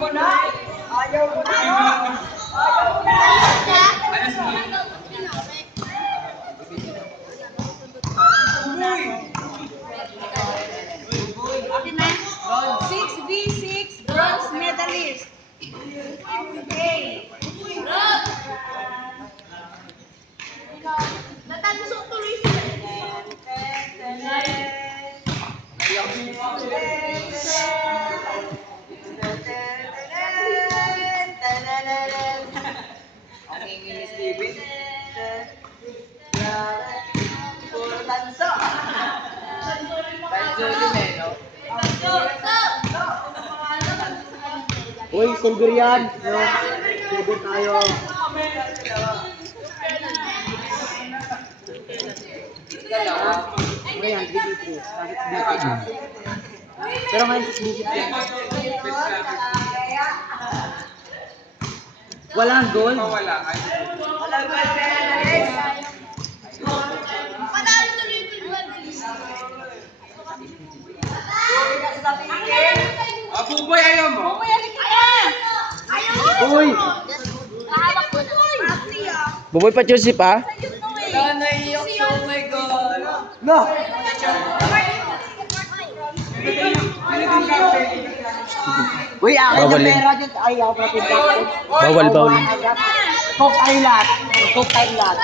mo na. Ayaw mo na. Ayaw mo na. Six v 6 bronze medalist. Okay. Natanso tuloy sila. Okay, Miss David. Puro tanso. Tanso din eh, no? Uy, silver yan. No? Silver tayo. Uy, 100 pero ngayon, 6 yan. Walang gold. Walang gold medalist. Panalo tuloy yung medalist. Buboy, ayaw mo? Uy! Kahawak ko na. Buboy pa Joseph ah? Wala na iyok. Oh my God. No! Uy, akin Bawal yung eh. pera dyan. Ay, ako pati bakit. Bawal. Coke tayo lahat. Coke tayo lahat.